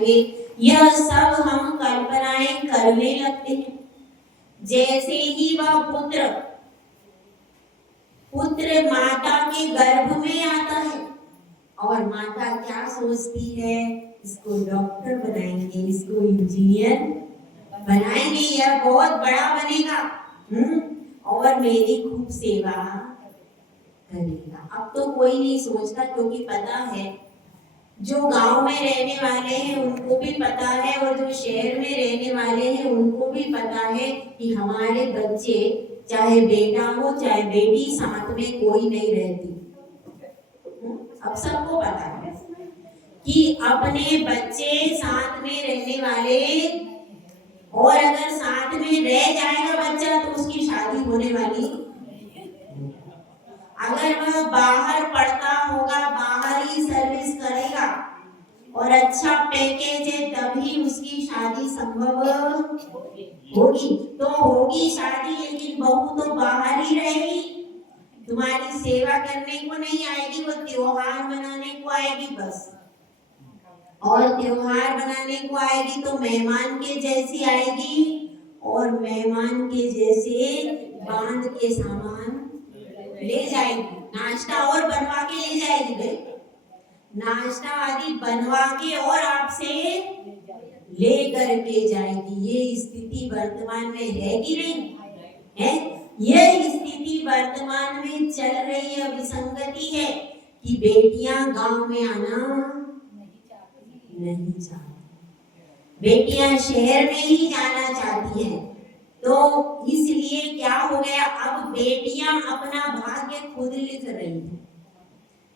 जाएंगे, यह सब हम कल्पनाएं करने लगते हैं। जैसे ही वह पुत्र माता के गर्भ में आता है और माता क्या सोचती है, इसको डॉक्टर बनाएंगे, इसको इंजीनियर बनाएंगे, यह बहुत बड़ा बनेगा और मेरी खूब सेवा करेगा। अब तो कोई नहीं सोचता, क्योंकि पता है जो गांव में रहने वाले हैं उनको भी पता है और जो शहर में रहने वाले हैं उनको भी पता है कि हमारे बच्चे, चाहे बेटा हो चाहे बेटी, साथ में कोई नहीं रहती। अब सबको पता है कि अपने बच्चे साथ में रहने वाले, और अगर साथ में रह जाएगा बच्चा तो उसकी शादी होने वाली। अगर वह बाहर पढ़ता होगा, बाहर ही सर्विस करेगा और अच्छा पैकेज है, तभी उसकी शादी संभव होगी। तो होगी शादी, लेकिन बहू तो बाहर ही रहेगी, तुम्हारी सेवा करने को नहीं आएगी, वो त्योहार मनाने को आएगी बस। और त्योहार मनाने को आएगी तो मेहमान के जैसी आएगी, और मेहमान के जैसे बांध के सामान ले जाएगी, नाश्ता और बनवा के ले जाएगी भाई, नाश्ता आदि बनवा के और आपसे ले करके जाएगी। ये स्थिति वर्तमान में है कि नहीं है? यह स्थिति वर्तमान में चल रही है, विसंगति है कि बेटियां गांव में आना नहीं चाहती, बेटियां शहर में ही जाना चाहती हैं। तो इसलिए क्या हो गया, अब बेटियां अपना भाग्य खुद लिख रही हैं,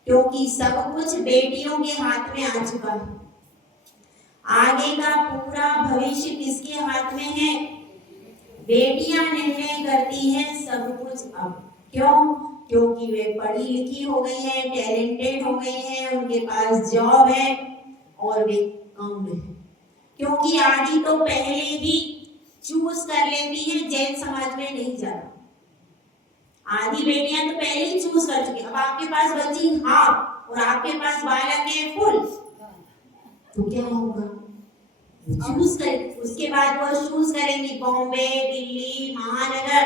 क्योंकि सब कुछ बेटियों के हाथ में आ चुका है। आगे का पूरा भविष्य किसके हाथ में है? बेटियां निर्णय करती हैं सब कुछ। अब क्यों? क्योंकि वे पढ़ी लिखी हो गई हैं, टैलेंटेड हो गई हैं, उनके पास जॉब है और वे कम है। क्योंकि आदि तो पहले ही चूज कर लेती हैं, जैन समाज में नहीं जाना। आधी बेटियां तो पहले ही चूज कर चुकी। अब आपके पास बची हाफ और आपके पास बालक है फुल, तो क्या होगा? चूज कर, उसके बाद वो चूज करेंगी बॉम्बे, दिल्ली, महानगर,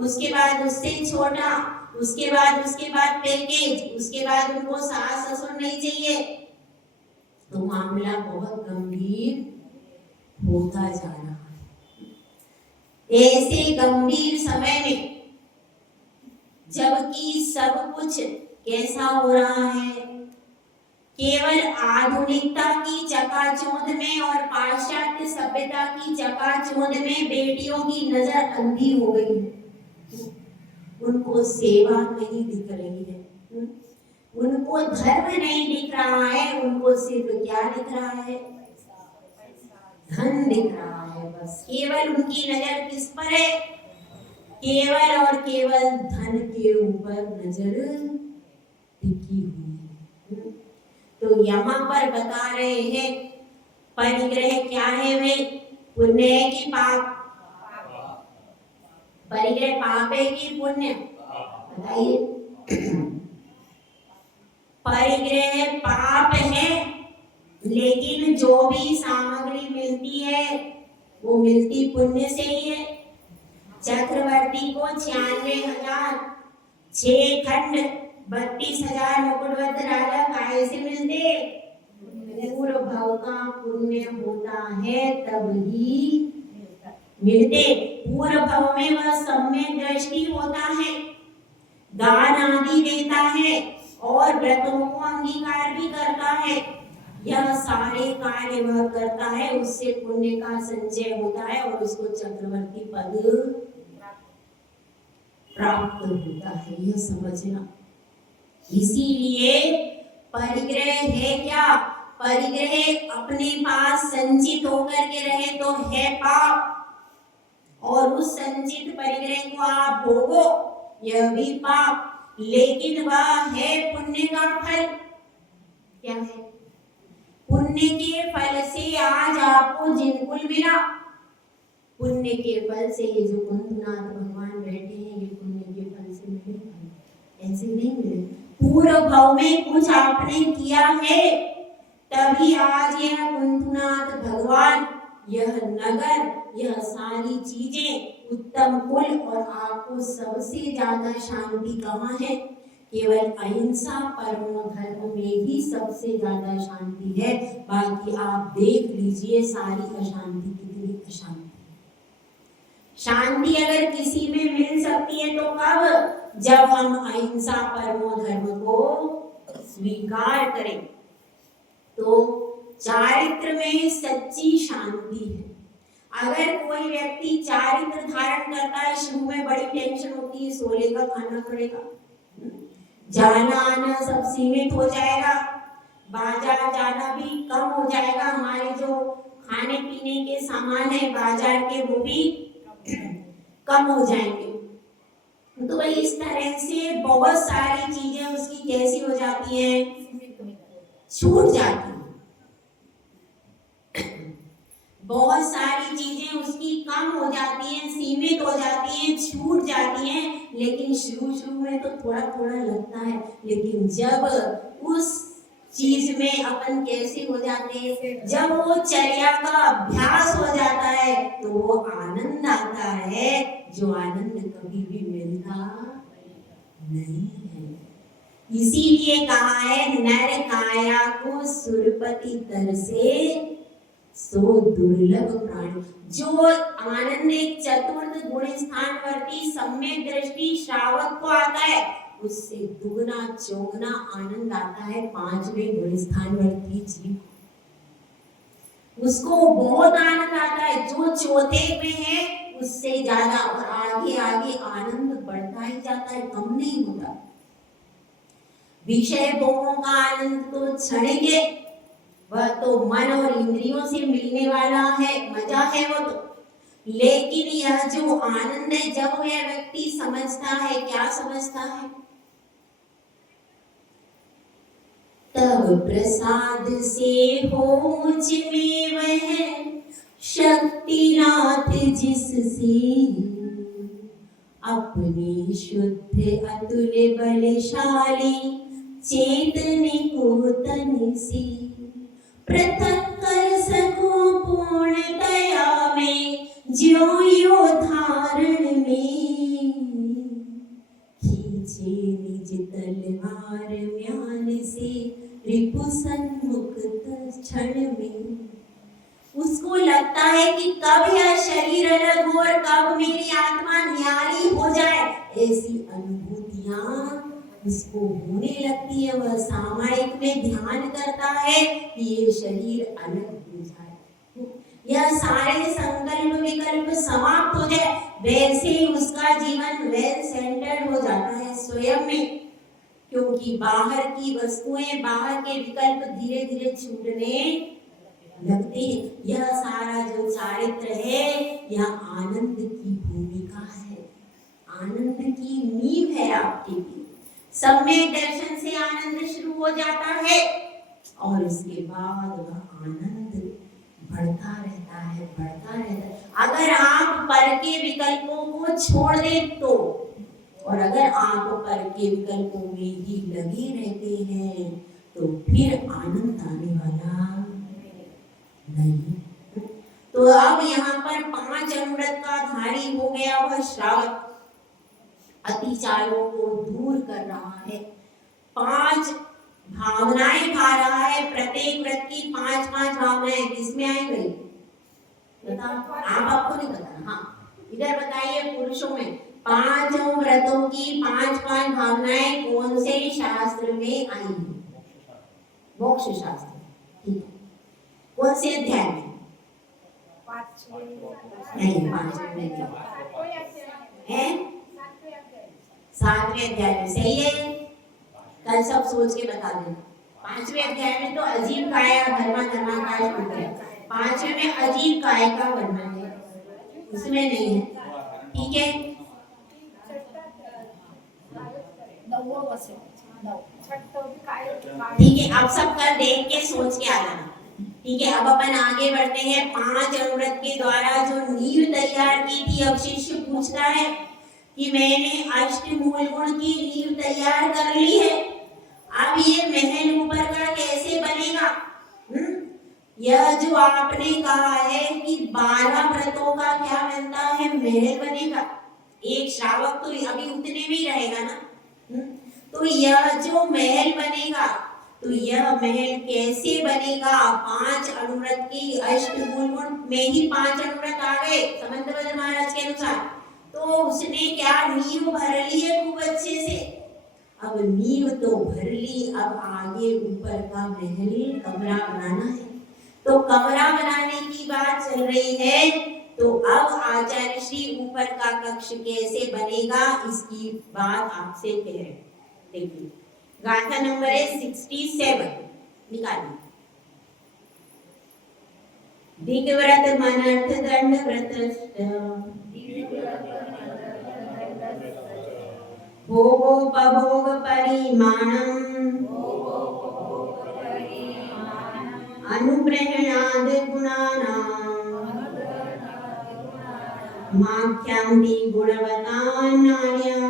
उसके बाद उससे छोटा, उसके बाद पैकेज, उसके बाद उनको सास ससुर नहीं चाहिए, तो मामला बहुत गंभीर होता जा रहा है। ऐसे गंभीर समय में जबकि सब कुछ कैसा हो रहा है, केवल आधुनिकता की चकाचौंध में और पाश्चात्य सभ्यता की चकाचौंध में बेटियों की नजर अंधी हो गई है। उनको सेवा नहीं दिख रही है, उनको धर्म नहीं दिख रहा है, उनको सिर्फ क्या दिख रहा है? धन दिख रहा है। बस केवल उनकी नजर किस पर है? केवल और केवल धन के ऊपर नजर टिकी हुई है। तो यहाँ पर बता रहे हैं परिग्रह क्या है वे? पुण्य है कि पाप? परिग्रह पाप है कि पुण्य? बताइए। परिग्रह पाप है, लेकिन जो भी सामग्री मिलती है वो मिलती पुण्य से ही है। चक्रवर्ती को 96,000 6 खंड 32,000 मुकुटबद्ध राजा काहे से मिलते? पूर्व भव का पुण्य होता है तब ही मिलते। पूर्व भव में वह सम्यक दृष्टि होता है, दान आदि देता है और व्रतों को अंगीकार भी करता है। यह सारे कार्य वह करता है, उससे पुण्य का संचय होता है और उसको चक्रवर्ती पद प्राप्त होता है। यह समझना। इसीलिए परिग्रह है क्या? परिग्रह अपने पास संचित होकर के रहे तो है पाप, और उस संचित परिग्रह को आप भोगो, यह भी पाप। लेकिन वह है पुण्य का फल। क्या है? पुण्य के फल से आज आपको जिनकुल मिला, पुण्य के फल से ये जो कुंभनाथ भगवान बैठे हैं, ये पुण्य के फल से मिले, ऐसे नहीं मिले। पूर्व भाव में कुछ आपने किया है तभी आज यह कुंतुनाथ भगवान, यह नगर, यह सारी चीजें, उत्तम कुल, और आपको सबसे ज्यादा शांति कहाँ है? केवल अहिंसा परमो धर्म में ही सबसे ज्यादा शांति है। बाकी आप देख लीजिए सारी अशांति कितनी अशांति। शांति अगर किसी में मिल सकती है तो कब? जब हम अहिंसा परमो धर्म को स्वीकार करें। तो चारित्र में सच्ची शांति है। अगर कोई व्यक्ति चारित्र धारण करता है, शुरू में बड़ी टेंशन होती है, सोले का खाना पड़ेगा, जाना आना सब सीमित हो जाएगा, बाजार जाना भी कम हो जाएगा, हमारे जो खाने पीने के सामान है बाजार के वो भी कम हो जाएंगे। तो इस तरह से बहुत सारी चीजें उसकी कैसी हो जाती हैं? छूट जाती हैं। बहुत सारी चीजें उसकी कम हो जाती हैं, सीमित हो जाती हैं, छूट जाती हैं। लेकिन शुरू में तो थोड़ा थोड़ा लगता है, लेकिन जब उस चीज में अपन कैसे हो जाते हैं, जब वो चर्या का अभ्यास हो जाता है तो वो आनंद आता है, जो आनंद कभी भी मिलता नहीं है। इसीलिए कहा है, नर काया को सुरपति तर से सो दुर्लभ प्राणी। जो आनंद एक चतुर्थ गुण स्थानवर्ती सम्यक दृष्टि श्रावक को आता है, उससे दुगना चौगुना आनंद आता है पांचवें गुण स्थानवर्ती जीव। उसको बहुत आनंद आता है। जो चौथे में है उससे ज्यादा, और आगे आगे आनंद बढ़ता ही जाता है, कम नहीं होता। विषय भोगों का आनंद तो क्षणिक, वह तो मन और इंद्रियों से मिलने वाला है, मजा है वो तो। लेकिन यह जो आनंद है, जब यह व्यक्ति समझता है, क्या समझता है? तब प्रसाद से हो मुझ में वह शक्तिनाथ जिससे अपने शुद्ध अतुल्य बलशाली चेतने को तन से पृथक कर सको पूर्णतया में, ज्यों यो धारण में खींचे निज तलवार म्यान से रिपु सन्मुख क्षण में। उसको लगता है कि कब यह शरीर अलग हो और कब मेरी आत्मा न्यारी हो जाए, ऐसी अनुभूतियां उसको होने लगती है। वह सामायिक में ध्यान करता है कि ये शरीर अलग हो जाए, यह सारे संकल्प विकल्प समाप्त हो जाए। वैसे ही उसका जीवन वेल सेंटर्ड हो जाता है स्वयं में, क्योंकि बाहर की वस्तुएं, बाहर के विकल्प धीरे धीरे छूटने लगते हैं। यह सारा जो चारित्र है, यह आनंद की भूमिका है, आनंद की नींव है आपके लिए। सम्यक दर्शन से आनंद शुरू हो जाता है और उसके बाद वह आनंद बढ़ता रहता है, बढ़ता रहता है। अगर आप पर के विकल्पों को छोड़ दें तो, और अगर आप पर के विकल्पों में ही लगे रहते हैं तो फिर आनंद आने वाला नहीं। तो अब यहाँ पर 5 अमृत का धारी हो गया वह श्रावक, अतिचारों को दूर कर रहा है, 5 भावनाएं भा रहा है। प्रत्येक व्रत की 5-5 भावनाएं किसमें आई गई बताओ? आप आपको नहीं बताना, हाँ इधर बताइए। पुरुषों में 5 व्रतों की 5-5 भावनाएं कौन से शास्त्र में आई है? मोक्ष शास्त्र, ठीक है। कौन से अध्याय में? नहीं, 5वें में है, 7वें अध्याय में। सही है, कल सब सोच के बता देना। 5वें अध्याय में तो अजीब काया धर्मा धर्माकाश होता है, 5वें में अजीब काय का वर्णन है, उसमें नहीं है, ठीक है। ठीक है, आप सब कल देख के सोच के आ जाना, ठीक है। अब अपन आगे बढ़ते हैं। 5 अमृत के द्वारा जो नींव तैयार की थी, अब शिष्य पूछता है कि मैंने अष्टमूल गुण की नींव तैयार कर ली है, अब ये महल ऊपर का कैसे बनेगा? यह जो आपने कहा है कि 12 व्रतों का क्या बनता है, महल बनेगा। एक श्रावक तो अभी उतने में ही रहेगा ना। तो यह जो महल बनेगा, तो यह महल कैसे बनेगा? 5 अनुव्रत की अष्टमूल गुण में ही 5 अनुव्रत आ गए समंतबद्ध महाराज के अनुसार। तो उसने क्या नींव भर ली है खूब अच्छे से। अब नींव तो भर ली, अब आगे ऊपर का महल कमरा बनाना है। तो कमरा बनाने की बात चल रही है। तो अब आचार्य श्री ऊपर का कक्ष कैसे बनेगा इसकी बात आपसे कह रहे हैं। देखिए गाथा नंबर है 67, निकालिए। दिग्व्रत मनर्थ दंड व्रतश्च भोगोपभोग परिमाणम् अनुग्रहणाद गुणानाम् माख्यांति गुणवतान् नार्यः।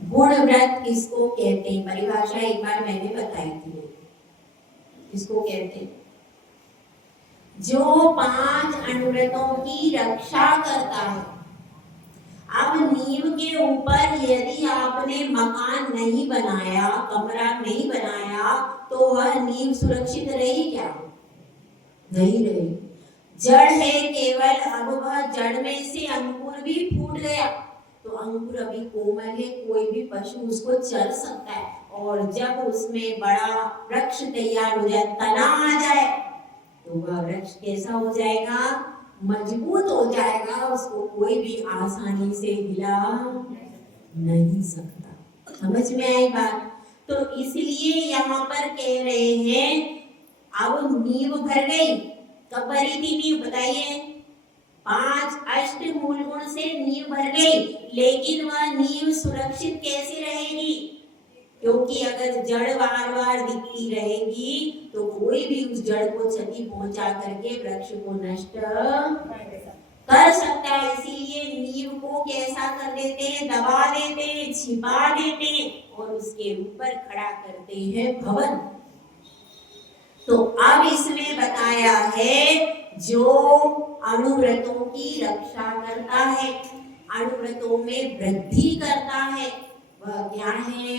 गुणव्रत किसको कहते हैं? परिभाषा एक बार मैंने बताई थी। किसको कहते हैं? जो 5 अनुव्रतों की रक्षा करता है। अब नींव के ऊपर यदि आपने मकान नहीं बनाया, कमरा नहीं बनाया, तो वह नींव सुरक्षित रही क्या? नहीं रही। जड़ है केवल, अब वह जड़ में से अंकुर भी फूट गया तो अंकुर अभी कोमल है, कोई भी पशु उसको चर सकता है। और जब उसमें बड़ा वृक्ष तैयार हो जाए, तना आ जाए, तो वह वृक्ष कैसा हो जाएगा? मजबूत हो जाएगा, उसको कोई भी आसानी से हिला नहीं सकता। समझ में आई बात? तो इसलिए यहाँ पर कह रहे हैं अब नींव भर गई। कब भरी थी नींव बताइए? 5 अष्टमूल गुण से नींव भर गई, लेकिन वह नींव सुरक्षित कैसे रहेगी? क्योंकि अगर जड़ बार बार दिखती रहेगी तो कोई भी उस जड़ को क्षति पहुंचा करके वृक्ष को नष्ट कर सकता है। इसीलिए नींव को कैसा कर देते हैं? दबा देते हैं, छिपा देते हैं और उसके ऊपर खड़ा करते हैं भवन। तो अब इसमें बताया है जो अनुव्रतों की रक्षा करता है, अनुव्रतों में वृद्धि करता है, वह क्या है?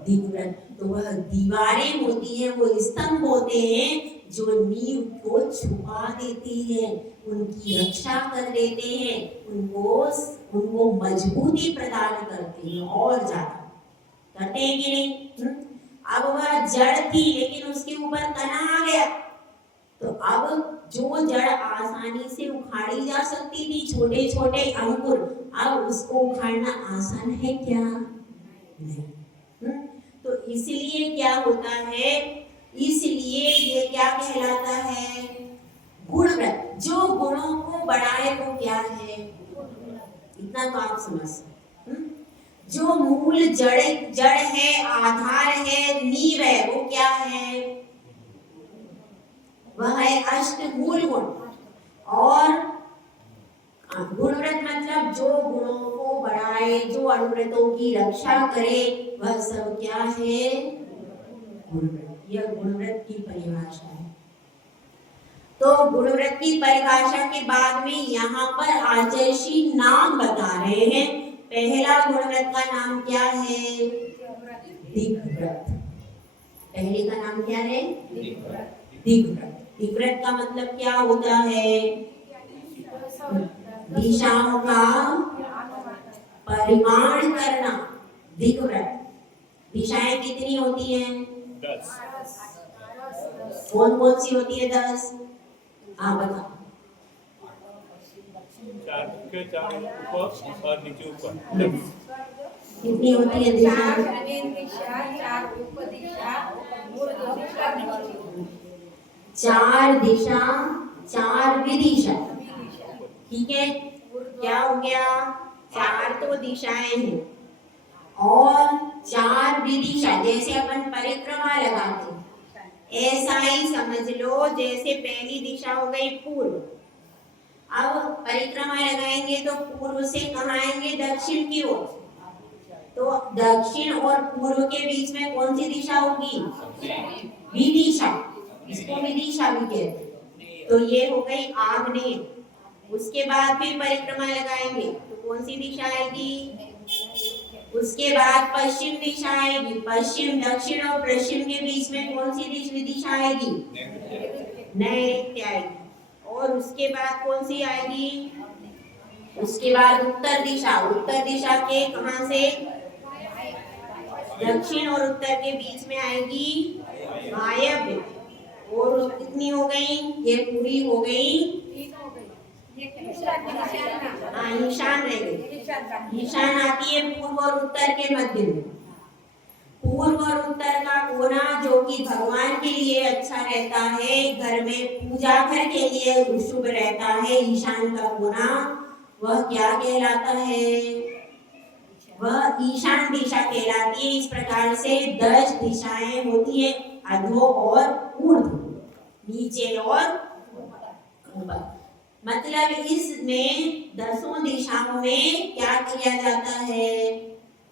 दिग्व्रत। तो वह दीवारें होती हैं, वो स्तंभ होते हैं जो नींव को छुपा देते हैं, उनकी रक्षा कर देते हैं, उनको मजबूती प्रदान करते हैं। और ज्यादा करते हैं कि नहीं? अब वह जड़ थी लेकिन उसके ऊपर तना आ गया, तो अब जो जड़ आसानी से उखाड़ी जा सकती थी, छोटे छोटे अंकुर, अब उसको उखाड़ना आसान है क्या? नहीं। तो इसलिए क्या होता है? इसलिए ये क्या कहलाता है? गुणव्रत। जो गुणों को बढ़ाए वो क्या है? इतना तो आप समझ सकते। जो मूल जड़ है, आधार है, नींव है, वो क्या है? वह है अष्टमूल गुण। और गुणव्रत मतलब जो गुणों को बढ़ाए, जो अनुव्रतों की रक्षा करे, वह सब क्या है? गुणव्रत। यह गुणव्रत की परिभाषा है। तो गुणव्रत की परिभाषा के बाद में यहाँ पर आचार्य श्री नाम बता रहे हैं। पहला गुणव्रत का नाम क्या है? दिग्व्रत। पहले का नाम क्या है? दिग्व्रत। दिग्व्रत का मतलब क्या होता है? दिशाओं का परिमाण करना। दिग्व्रत। दिशाएं कितनी होती हैं? 10। कौन कौन सी होती है? 10। हाँ बताओ। 4 ऊपर और नीचे ऊपर। कितनी होती है दिशा? 4 दिशा, 4 विदिशा। ठीक है, क्या हो गया? 4 तो दिशाएं हैं और 4 विदिशा। जैसे अपन परिक्रमा लगाते हैं, ऐसा ही समझ लो जैसे पहली दिशा हो गई पूर्व। अब परिक्रमा लगाएंगे तो पूर्व से कहाँ आएंगे? दक्षिण की ओर। तो दक्षिण और पूर्व के बीच में कौन सी दिशा होगी? विदिशा। इसको विदिशा भी कहते हैं। तो ये हो गई आग्नेय। उसके बाद फिर परिक्रमा लगाएंगे तो कौन सी दिशा आएगी? उसके बाद पश्चिम दिशा आएगी। पश्चिम, दक्षिण और पश्चिम के बीच में कौन सी दिशा आएगी? नैऋत्य आएगी। और उसके बाद कौन सी आएगी? उसके बाद उत्तर दिशा। उत्तर दिशा के कहां से? दक्षिण और उत्तर के बीच में आएगी वायव्य। और कितनी हो गई? ये पूरी हो गई। ईशान रह गई। ईशान आती है पूर्व और उत्तर के मध्य में। पूर्व और उत्तर का कोना जो कि भगवान के लिए अच्छा रहता है, घर में पूजा घर के लिए शुभ रहता है, ईशान का कोना, वह क्या कहलाता है? वह ईशान दिशा कहलाती है। इस प्रकार से 10 दिशाएं होती है, अधो और ऊर्ध्व, नीचे और ऊपर। मतलब इसमें 10 दिशाओं में क्या किया जाता है?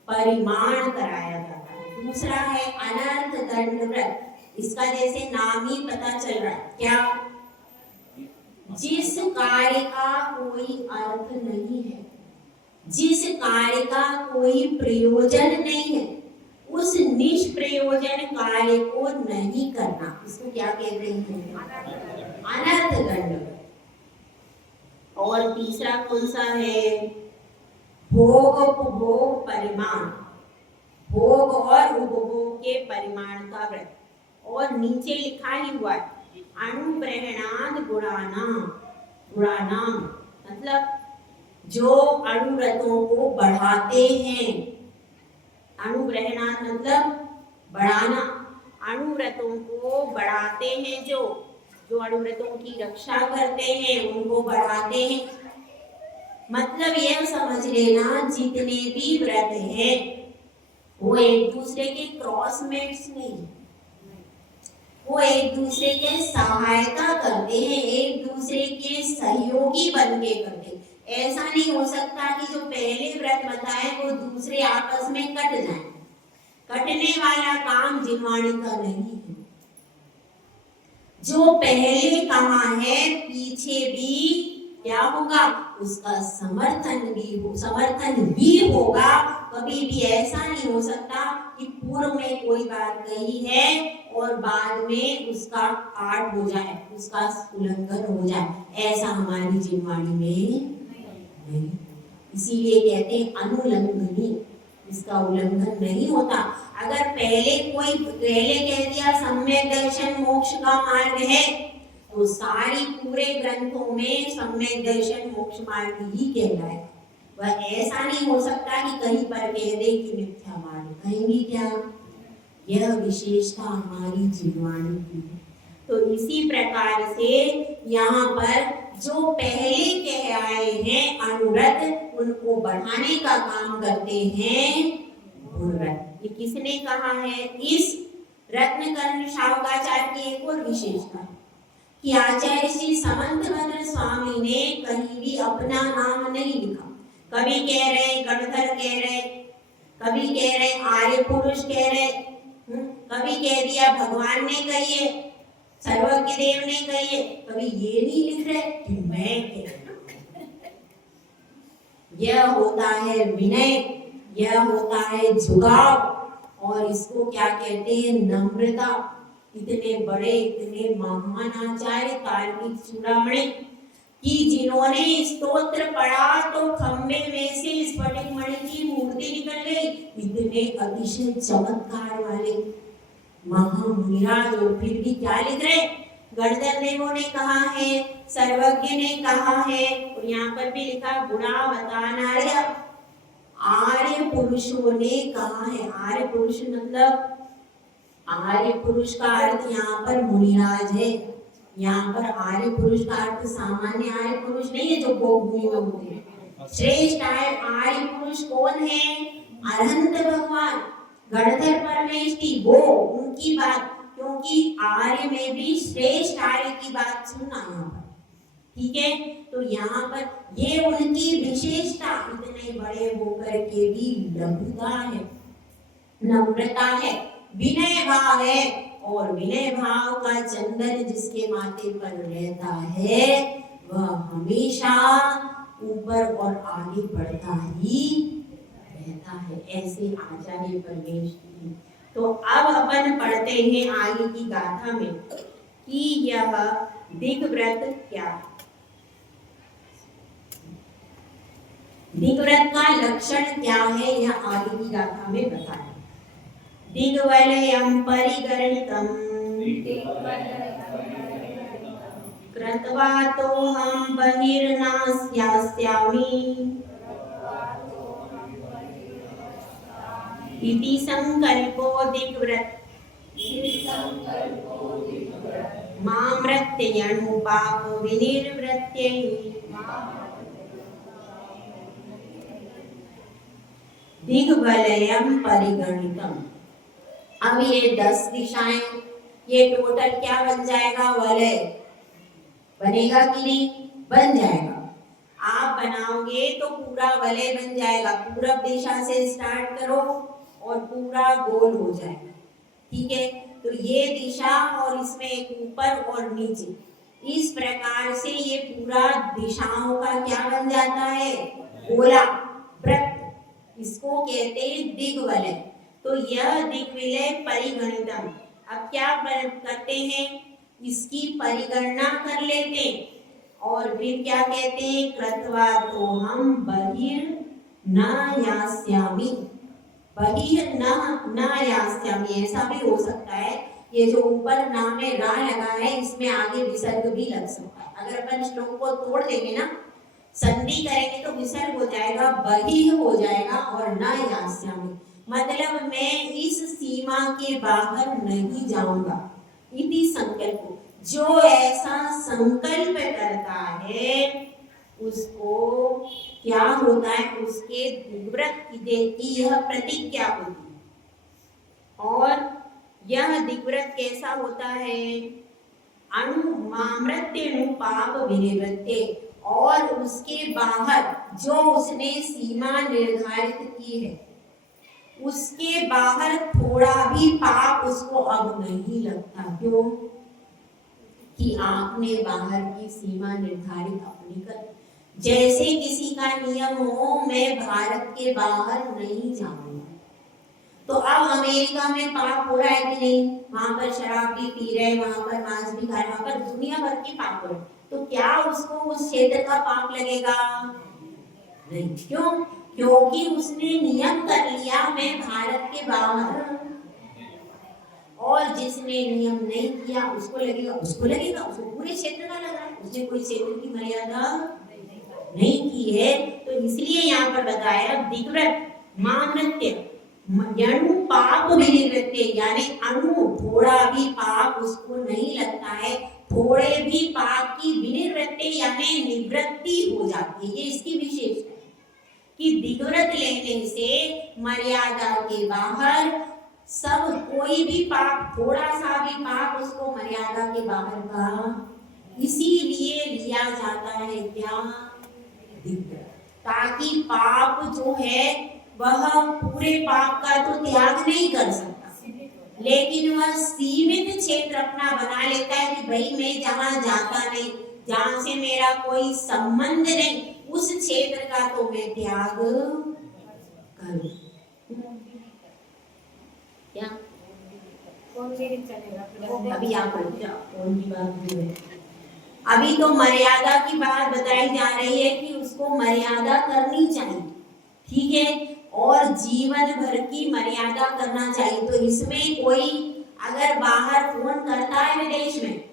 परिमाण कराया जाता है। दूसरा है अनर्थ दंड व्रत। इसका जैसे नाम ही पता चल रहा है, क्या? जिस कार्य का कोई अर्थ नहीं है, जिस कार्य का कोई प्रयोजन नहीं है, उस निष्प्रयोजन कार्य को नहीं करना, इसको क्या कहते हैं? अनर्थ दंड। और तीसरा कौन सा है? भोग उपभोग परिमाण। भोग और उपभोग के परिमाण का व्रत। और नीचे लिखा ही हुआ है अणुग्रहणाद गुणानाम। गुणानाम मतलब जो अणुव्रतों को बढ़ाते हैं। अणुग्रहणाद मतलब बढ़ाना। अणुव्रतों को बढ़ाते हैं, जो अणुव्रतों की रक्षा करते हैं, उनको बढ़ाते हैं। मतलब यह समझ लेना, जितने भी व्रत हैं वो एक दूसरे के क्रॉसमेट्स नहीं, वो एक दूसरे के सहायता करते हैं, एक दूसरे के सहयोगी बन के करते हैं। ऐसा नहीं हो सकता कि जो पहले व्रत बताए वो दूसरे आपस में कट जाएं। कटने वाला काम जिनवाणी का नहीं है। जो पहले कहा है पीछे भी क्या होगा? उसका समर्थन भी होगा। कभी भी ऐसा नहीं हो सकता कि पूर्व में कोई बात कही है और बाद में उसका पाठ हो जाए, उसका उल्लंघन हो जाए। ऐसा हमारी जिनवाणी में नहीं। इसीलिए कहते हैं अनुलंघनी, इसका उल्लंघन नहीं होता। अगर पहले कह दिया सम्यक दर्शन मोक्ष का मार्ग है, तो सारी पूरे ग्रंथों में सम्यक दर्शन मोक्ष मार्ग ही कहलाए। वह ऐसा नहीं हो सकता कि कहीं पर कह दे कि मिथ्या मार्ग। कहेंगे क्या? यह विशेषता हमारी जिनवाणी की है। तो इसी प्रकार से यहाँ पर जो पहले कह आए हैं अनुव्रत, उनको बढ़ाने का काम करते हैं गुणव्रत। ये किसने कहा है? इस रत्नकर्ण शावकाचार्य की एक और विशेषता कि आचार्य श्री समंतभद्र स्वामी ने कहीं भी अपना नाम नहीं लिखा। कभी कह रहे गणधर कह रहे, कभी कह रहे आर्य पुरुष कह रहे, कभी कह दिया भगवान ने कहिए, सर्वज्ञ देव ने कहिए, कभी ये नहीं लिख रहे कि मैं कह रहा। यह होता है विनय, यह होता है झुकाव, और इसको क्या कहते हैं? नम्रता। इतने बड़े, इतने महान आचार्य तार्किक चूड़ामणि कि जिन्होंने स्तोत्र पढ़ा तो खंबे में से स्फटिक मणि की मूर्ति निकल गई। इतने अतिशय चमत्कार वाले महामुनिराज, और फिर भी क्या लिख रहे? गणधर देवों ने कहा है, सर्वज्ञ ने कहा है, और यहाँ पर भी लिखा गुणावतानार्य, आर्य पुरुषों ने कहा है। आर्य पुरुष मतलब आर्य पुरुष का अर्थ यहाँ पर मुनिराज है। यहाँ पर आर्य पुरुष का अर्थ सामान्य आर्य पुरुष नहीं है जो भोगभूमि में होते हैं। श्रेष्ठ आर्य पुरुष कौन है? अरहंत भगवान, गणधर परमेष्टि, वो उनकी बात, क्योंकि आर्य में भी श्रेष्ठ आर्य की बात सुनना यहाँ पर ठीक है, तो यहाँ पर ये उनकी विशेषता, इतने बड़े होकर के भी लघुता है, नम्रता है, विनय भाव है, और विनय भाव का चंदन जिसके माथे पर रहता है वह हमेशा ऊपर और आगे बढ़ता ही रहता है। ऐसे आचार्य परमेश की। तो अब अपन पढ़ते हैं आगे की गाथा में कि यह दिग्व्रत क्या है। दिग्व्रत का लक्षण क्या है यह आगे की गाथा में बताया। दिग्वलयं परिगणितं कृत्वा तोऽहं बहिर्नास्यामि इति संकल्पो दिग्व्रत मामृत्ययनुपाप विनिर्वृत्यै। दिग्वलयं परिगणितं, अब ये 10 दिशाएं, ये टोटल क्या बन जाएगा, वलय बनेगा कि नहीं, बन जाएगा। आप बनाओगे तो पूरा वलय बन जाएगा, पूरब दिशा से स्टार्ट करो और पूरा गोल हो जाएगा, ठीक है। तो ये दिशा और इसमें एक ऊपर और नीचे, इस प्रकार से ये पूरा दिशाओं का क्या बन जाता है, गोला, वृत्त, इसको कहते हैं दिग्वलय। तो यह दिग्विलय परिगणितम, अब क्या करते हैं, इसकी परिगणना कर लेते और फिर क्या कहते हैं, कृत्वा तो हम बहिर् न यास्यामि, बहिर् न यास्यामि, ऐसा भी हो सकता है। ये जो ऊपर नाम में रा लगा है इसमें आगे विसर्ग भी लग सकता है। अगर अपन श्लोक को तोड़ देंगे ना, संधि करेंगे तो विसर्ग हो जाएगा, बहिर् हो जाएगा और न यास्यामि, मतलब मैं इस सीमा के बाहर नहीं जाऊंगा। इति संकल्प, जो ऐसा संकल्प करता है उसको क्या होता है, उसके दिग्व्रत की यह प्रतिज्ञा होती है। और यह दिग्व्रत कैसा होता है, मामृत्यनु पाप विनिवृत्ते, और उसके बाहर जो उसने सीमा निर्धारित की है उसके बाहर थोड़ा भी पाप उसको अब नहीं लगता। क्यों कि आपने बाहर की सीमा निर्धारित अपनी कर, जैसे किसी का नियम हो मैं भारत के बाहर नहीं जाऊंगा, तो अब अमेरिका में पाप हो रहा है कि नहीं, वहां पर शराब भी पी रहे, वहां पर मांस भी खा रहे, वहां पर दुनिया भर के पाप हो रहे, तो क्या उसको उस क्षेत्र का पाप लगेगा, नहीं। क्यों, क्योंकि उसने नियम कर लिया मैं भारत के बाहर, और जिसने नियम नहीं किया उसको लगेगा, उसको पूरे क्षेत्र का लगा, उसने कोई क्षेत्र की मर्यादा नहीं की है। तो इसलिए यहाँ पर बताया दिग्व्रत मामृत्य यणु पाप विनिवृत्ते, यानी अणु थोड़ा भी पाप उसको नहीं लगता है, थोड़े भी पाप की विनिवृत्ति यानी निवृत्ति हो जाती है। ये इसकी विशेषता है कि दिग्व्रत लेने से मर्यादा के बाहर सब कोई भी पाप, थोड़ा सा भी पाप उसको मर्यादा के बाहर का, इसीलिए लिया जाता है क्या, दिग्व्रत, ताकि पाप जो है वह पूरे पाप का तो त्याग नहीं कर सकता, लेकिन वह सीमित क्षेत्र अपना बना लेता है कि भाई मैं जहाँ जाता नहीं, जहाँ से मेरा कोई संबंध नहीं, उस क्षेत्र का तो मैं त्याग करूं। क्या अभी आप कौन की बात है, अभी तो मर्यादा की बात बताई जा रही है कि उसको मर्यादा करनी चाहिए, ठीक है, और जीवन भर की मर्यादा करना चाहिए। तो इसमें कोई अगर बाहर फोन करता है विदेश में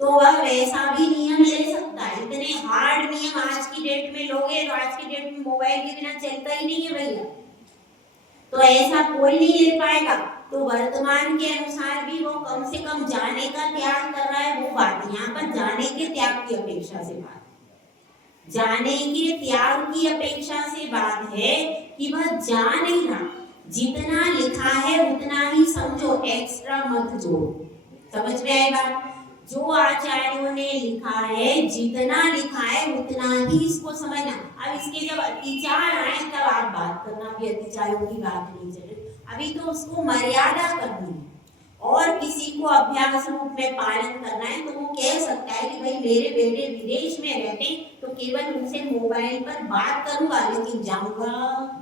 तो वह वैसा भी नियम ले सकता है। इतने हार्ड नियम आज की डेट में लोगे तो आज की डेट में मोबाइल के बिना चलता ही नहीं है भैया, तो ऐसा कोई नहीं ले पाएगा। तो वर्तमान के अनुसार भी वो कम से कम जाने का त्याग कर रहा है, वो बात यहाँ पर जाने के त्याग की अपेक्षा से बात, जाने के त्याग की अपेक्षा से बात है कि वह जा नहीं रहा, जितना लिखा है उतना ही समझो, एक्स्ट्रा मत जोड़ो। समझ में आएगा? जो आचार्यों ने लिखा है, जितना लिखा है उतना ही इसको समझना। अब इसके जब अतिचार आए तब आप बात करना, अभी अतिचारों की बात नहीं चल रही, अभी तो उसको मर्यादा करनी है। और किसी को अभ्यास रूप में पालन करना है तो वो कह सकता है कि भाई मेरे बेटे विदेश में रहते तो केवल उनसे मोबाइल पर बात करूंगा, लेकिन जाऊंगा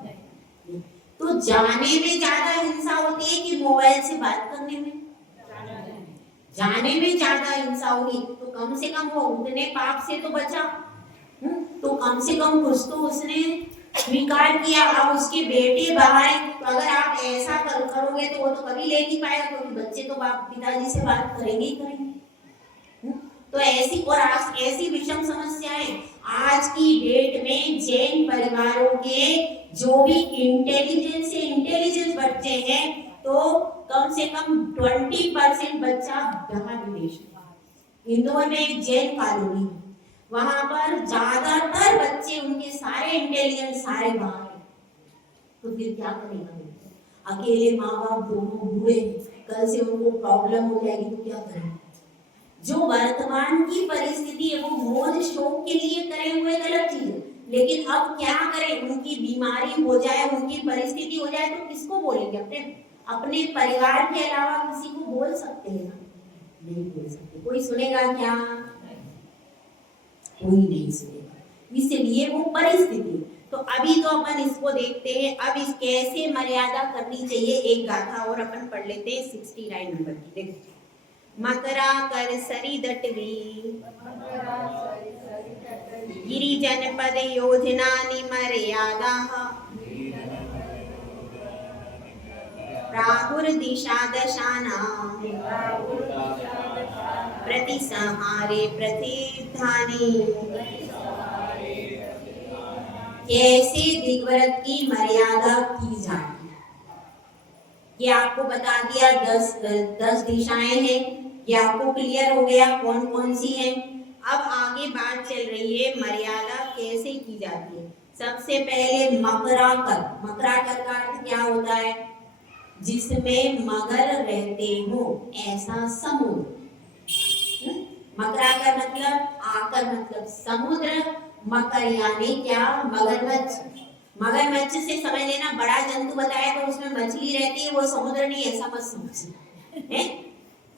नहीं। तो जाने में ज्यादा हिंसा होती है कि मोबाइल से बात करने में? जाने में ज्यादा हिंसा होगी, तो कम से कम वो उतने पाप से तो बचा। तो कम से कम कुछ तो उसने स्वीकार किया। अब उसके बेटे बाहर हैं, तो अगर आप ऐसा करोगे तो वो तो कभी ले नहीं पाएगा, क्योंकि बच्चे तो बाप पिताजी से बात करेंगे ही करेंगे। तो ऐसी और ऐसी विषम समस्याएं आज की डेट में जैन परिवारों के जो भी इंटेलिजेंस बच्चे हैं, तो कम से कम 20% बच्चा बाहर विदेश में। इंदौर में एक जैन कॉलोनी है, वहां पर ज्यादातर बच्चे उनके सारे इंटेलिजेंट सारे बाहर हैं। तो फिर क्या करेगा? अकेले माँ बाप दोनों बूढ़े, कल से उनको प्रॉब्लम हो जाएगी तो क्या करेंगे? जो वर्तमान की परिस्थिति है वो मौज शौक के लिए करे हुए गलत चीज है, लेकिन अब क्या करें? उनकी बीमारी हो जाए, उनकी परिस्थिति हो जाए तो किसको बोलेंगे? अपने परिवार के अलावा किसी को बोल सकते हैं ना? नहीं बोल सकते। कोई सुनेगा क्या? कोई नहीं सुनेगा। इसलिए वो परिस्थिति। तो अभी तो अपन इसको देखते हैं, अब इस कैसे मर्यादा करनी चाहिए। एक गाथा और अपन पढ़ लेते हैं 69 नंबर की। देखो, मकरा कर सरी दटवी गिरिजनपद योजना मर्यादा प्राहुर दिशा दशाना प्रतिसंहारे प्रतिधानी। कैसे दिग्व्रत की मर्यादा की जाती है, ये आपको बता दिया। 10 दिशाएं हैं, ये आपको क्लियर हो गया कौन कौन सी हैं। अब आगे बात चल रही है मर्यादा कैसे की जाती है। सबसे पहले मकराकर। मकराकर का अर्थ क्या होता है? जिसमें मगर रहते हो ऐसा समुद्र। मकराकर मतलब आकर मतलब समुद्र, मकर यानी क्या? मगरमच्छ। मगरमच्छ से समझ लेना, बड़ा जंतु बताया तो उसमें मछली रहती है, वो समुद्र नहीं, ऐसा मत समझना।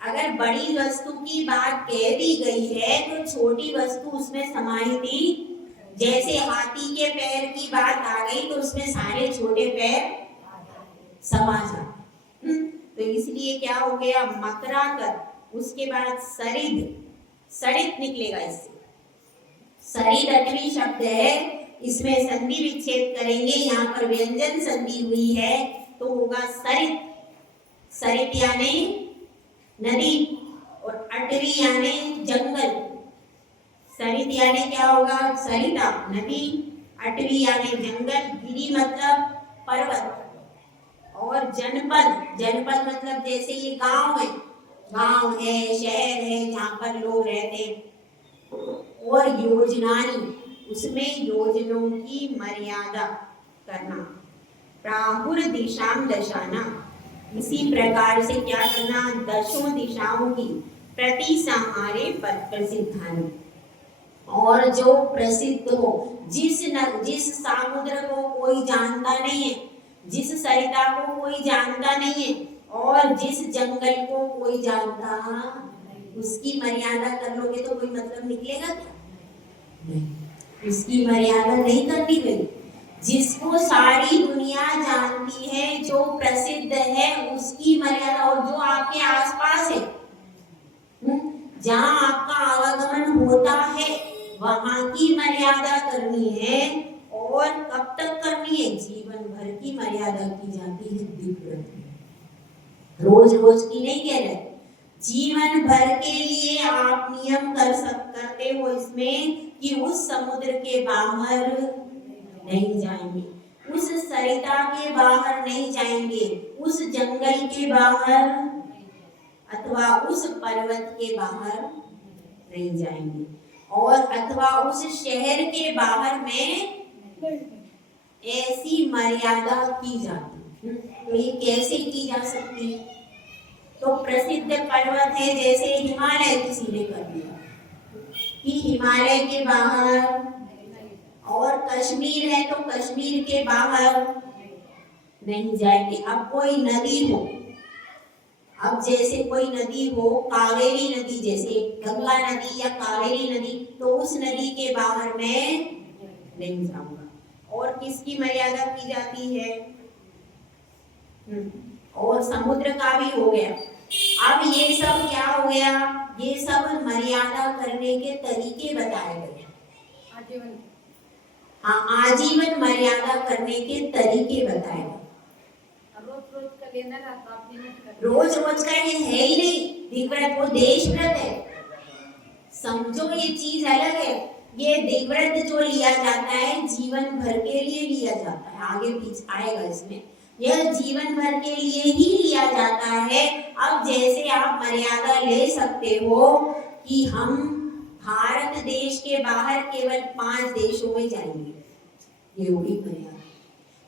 अगर बड़ी वस्तु की बात कह दी गई है तो छोटी वस्तु उसमें समाई थी। जैसे हाथी के पैर की बात आ गई तो उसमें सारे छोटे पैर समा जाते। तो इसलिए क्या हो गया? मकराकर। उसके बाद सरिद, सरित निकलेगा इससे। सरिद 8वीं शब्द है, इसमें संधि विच्छेद करेंगे, यहाँ पर व्यंजन संधि हुई है तो होगा सरित। सरित यानी नदी और 8वीं यानी जंगल। सरित यानी क्या होगा? सरिता नदी, 8वीं यानी जंगल, गिरी मतलब पर्वत, और जनपद, जनपद मतलब जैसे ये गांव है, गांव है, शहर है जहाँ पर लोग रहते हैं। और योजनानी, उसमें योजनों की मर्यादा करना। प्राहुर दिशाम दशाना, इसी प्रकार से क्या करना? 10 दिशाओं की प्रतिसंहारे प्रसिद्धानी। और जो प्रसिद्ध हो, जिस समुद्र को कोई जानता नहीं है, जिस सरिता को कोई जानता नहीं है, और जिस जंगल को कोई जानता, उसकी मर्यादा कर लोगे तो कोई मतलब निकलेगा क्या? नहीं, उसकी मर्यादा नहीं करनी गई। जिसको सारी दुनिया जानती है, जो प्रसिद्ध है, उसकी मर्यादा। और जो आपके आसपास है, जहाँ आपका आवागमन होता है, वहां की मर्यादा करनी है। और कब तक करनी है? जीवन भर की मर्यादा की जाती है दिग्व्रत में। रोज रोज की नहीं कह रहे, जीवन भर के लिए आप नियम करते हो इसमें कि उस समुद्र के बाहर नहीं जाएंगे, उस सरिता के बाहर नहीं जाएंगे, उस जंगल के बाहर अथवा उस पर्वत के बाहर नहीं जाएंगे, और अथवा उस शहर के बाहर में ऐसी मर्यादा की जाती है। तो ये कैसे की जा सकती है? तो प्रसिद्ध पर्वत है जैसे हिमालय, किसी ने कर दिया कि हिमालय के बाहर, और कश्मीर है तो कश्मीर के बाहर नहीं जाएंगे। अब कोई नदी हो, अब जैसे कोई नदी हो, कावेरी नदी, जैसे गंगा नदी या कावेरी नदी, तो उस नदी के बाहर मैं नहीं जाऊंगा। और किसकी मर्यादा की जाती है? और समुद्र का भी हो गया। अब ये सब क्या हो गया? ये सब मर्यादा करने के तरीके बताए गए। हाँ, आजीवन मर्यादा करने के तरीके बताए गए। रोज रोज का ये है ही नहीं दिव्यव्रत, वो देश व्रत है। समझो ये चीज अलग है। ये दिव्यव्रत जो लिया जाता है जीवन भर के लिए लिया जाता है, आगे पीछे आएगा इसमें। यह जीवन भर के लिए ही लिया जाता है। अब जैसे आप मर्यादा ले सकते हो कि हम भारत देश के बाहर केवल 5 देशों में जाएंगे, ये होगी मर्यादा।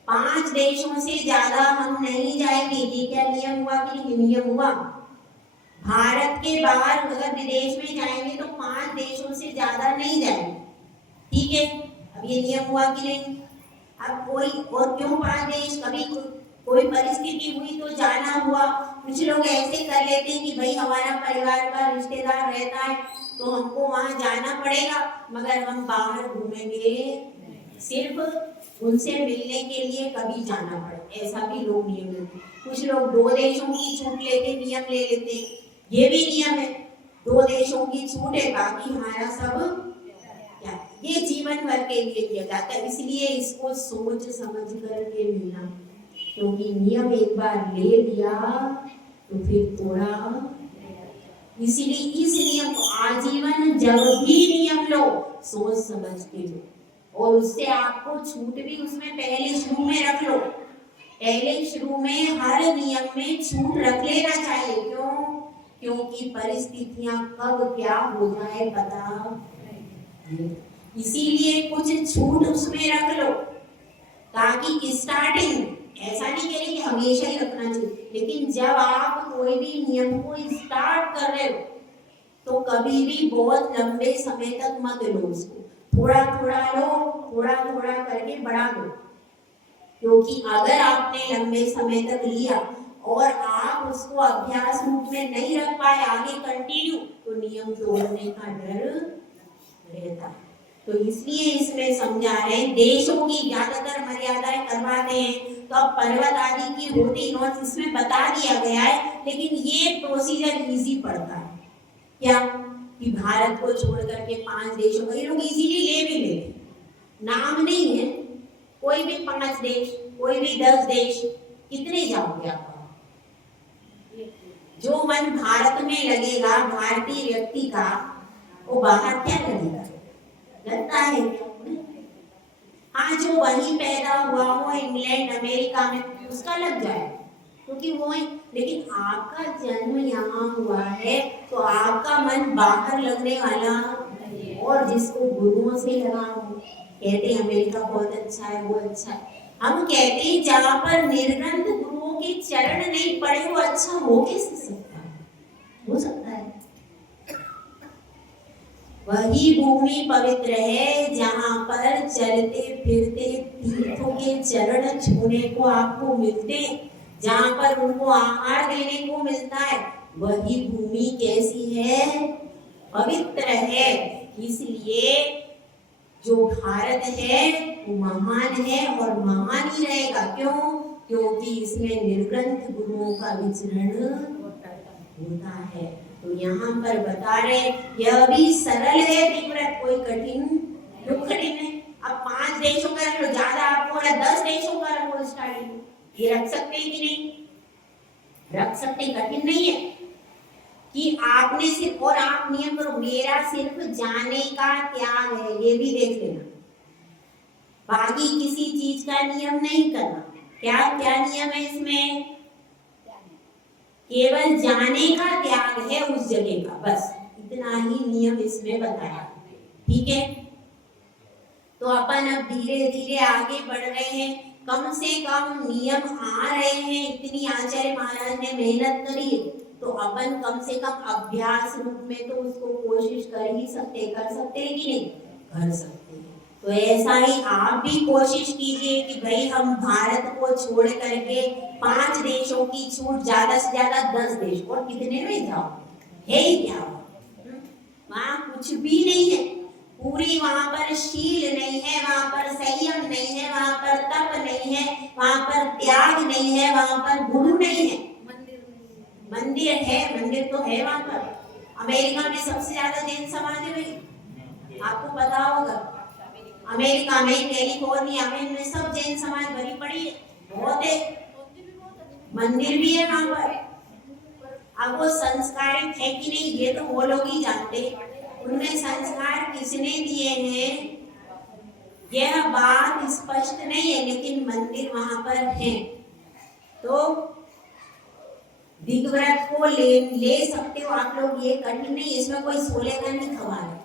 5 देशों से ज्यादा हम नहीं जाएंगे। ये क्या नियम हुआ कि नहीं नियम हुआ? भारत के बाहर अगर विदेश में जाएंगे तो 5 देशों से ज्यादा नहीं जाएंगे, ठीक है? अब ये नियम हुआ कि नहीं? अब कोई और क्यों 5 देश? कभी कोई परिस्थिति हुई तो जाना हुआ। कुछ लोग ऐसे कर लेते हैं कि भाई हमारा परिवार का रिश्तेदार रहता है तो हमको वहां जाना पड़ेगा, मगर हम बाहर घूमेंगे, सिर्फ उनसे मिलने के लिए कभी जाना पड़े, ऐसा भी लोग नियम लेते। कुछ लोग 2 देशों की छूट लेके नियम ले लेते, ये भी नियम है। 2 देशों की छूट है, बाकी हमारा सब क्या, ये जीवन भर के लिए दिया जाता है। इसलिए इसको सोच समझ करके मिलना, क्योंकि नियम एक बार ले लिया तो फिर तोड़ा। इसीलिए इस नियम को आजीवन जब भी नियम लो सोच समझ के लो, और उससे आपको छूट भी उसमें पहले शुरू में रख लो। पहले शुरू में हर नियम में छूट रख लेना चाहिए। क्यों? क्योंकि परिस्थितियां कब क्या हो जाए पता नहीं। इसीलिए कुछ छूट उसमें रख लो, ताकि स्टार्टिंग, ऐसा नहीं कह रही कि हमेशा ही रखना चाहिए, लेकिन जब आप कोई भी नियम को स्टार्ट कर रहे हो तो कभी भी बहुत लंबे समय तक मत लो उसको, थोड़ा थोड़ा लो, थोड़ा थोड़ा करके बढ़ा लो। क्योंकि अगर आपने लंबे समय तक लिया और आप उसको अभ्यास रूप में नहीं रख पाए आगे कंटिन्यू, तो नियम तोड़ने का डर रहता है। तो इसलिए इसमें समझा रहे हैं, देशों की ज्यादातर मर्यादाएं करवाते हैं। तो अब पर्वत आदि की होती नोट इसमें बता दिया गया है, लेकिन ये प्रोसीजर इजी पड़ता है। क्या कि भारत को छोड़ करके 5 देशों को ये लोग इजीली ले भी लेते, नाम नहीं है, कोई भी 5 देश, कोई भी 10 देश, कितने जाओगे आप? जो मन भारत में लगेगा भारतीय व्यक्ति का, वो बाहर क्या लगेगा? लगता है क्या? हाँ, जो वहीं पैदा हुआ हो इंग्लैंड अमेरिका में, उसका लग जाए, क्योंकि वो है। लेकिन आपका जन्म यहाँ हुआ है तो आपका मन बाहर लगने वाला, और जिसको गुरुओं से लगा हो, कहते हैं अमेरिका बहुत अच्छा है, वो अच्छा है। हम कहते हैं जहाँ पर निर्ग्रंथ गुरुओं के चरण नहीं पड़े वो अच्छा हो कैसे सकता है? हो सकता है। वही भूमि पवित्र है जहाँ पर चलते फिरते तीर्थों के चरण छूने को आपको मिलते, जहाँ पर उनको आहार देने को मिलता है। वही भूमि कैसी है? पवित्र है। इसलिए जो भारत है वो महान है और महान ही रहेगा। क्यों? क्योंकि इसमें निर्ग्रंथ गुरुओं का विचरण होता है। तो यहाँ पर बता रहे यह भी सरल है दिव्यव्रत, कोई कठिन है। अब 5 देशों का रख लो, ज्यादा आपको 10 देशों का रखो स्टार्टिंग, ये रख सकते हैं कि नहीं? रख सकते, कठिन नहीं है कि आपने सिर्फ, और आप नियम करो मेरा सिर्फ जाने का त्याग है, ये भी देख लेना। बाकी किसी चीज का नियम नहीं करना। क्या क्या नियम है इसमें? केवल जाने का त्याग है उस जगह का, बस इतना ही नियम इसमें बताया। ठीक है, तो अपन अब धीरे धीरे आगे बढ़ रहे हैं। कम से कम नियम आ रहे हैं, इतनी आचार्य महाराज ने मेहनत करी, तो अपन कम से कम अभ्यास रूप में तो उसको कोशिश कर ही सकते, कर सकते हैं कि नहीं, कर सकते हैं। तो ऐसा ही आप भी कोशिश कीजिए कि भाई हम भारत को छोड़ करके 5 देशों की छूट, ज्यादा से ज्यादा 10 देश, और कितने में जाओ, है ही क्या वहाँ कुछ भी नहीं है, पूरी वहाँ पर शील नहीं है, वहाँ पर संयम नहीं है, वहाँ पर तप नहीं है, वहाँ पर त्याग नहीं है, वहाँ पर गुरु नहीं है। मंदिर है, मंदिर तो है वहाँ पर। अमेरिका में सबसे ज्यादा जैन समाज है भाई, आपको पता होगा। अमेरिका में, कैलिफोर्निया में, इनमें सब जैन समाज भरी पड़ी है, बहुत है, मंदिर भी है वहाँ पर। अब वो संस्कारित है कि नहीं ये तो वो लोग ही जानते, उनमें संस्कार किसने दिए हैं यह बात स्पष्ट नहीं है, लेकिन मंदिर वहां पर है। तो दिग्व्रत को ले सकते हो आप लोग, ये कठिन नहीं, इसमें कोई सोले का नहीं खवा है,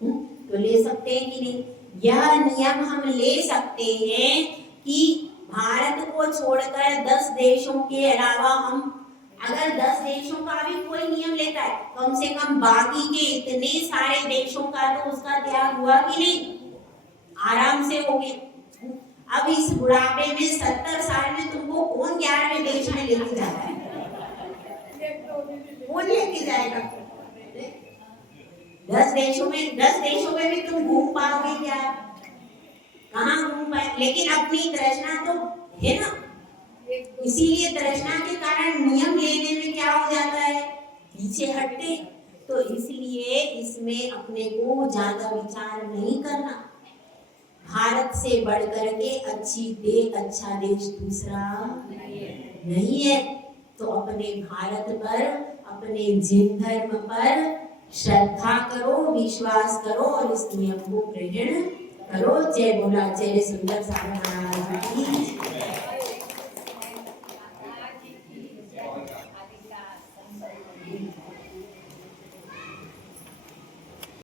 तो ले सकते हैं कि नहीं। यह नियम हम ले सकते हैं कि भारत को छोड़कर 10 देशों के अलावा हम, अगर 10 देशों का भी कोई नियम लेता है, कम से कम बाकी के इतने सारे देशों का तो उसका त्याग हुआ कि नहीं, आराम से हो गया। अब इस बुढ़ापे में 70 साल में तुमको कौन 11वें देश में लेके जाता है, कौन लेके जाएगा? 10 देशों में भी तुम घूम पाओगे क्या? कहाँ घूम पाए? लेकिन अपनी तृष्णा तो है ना, इसीलिए तृष्णा के कारण नियम लेने में क्या हो जाता है, पीछे हटते। तो इसलिए इसमें अपने को ज्यादा विचार नहीं करना। भारत से बढ़कर के अच्छा देश दूसरा नहीं है। तो अपने भारत पर, अपने जिन धर्म पर श्रद्धा करो, विश्वास करो और इस नियम को ग्रहण करो। जय बोला जय सुंदर सागर महाराज की।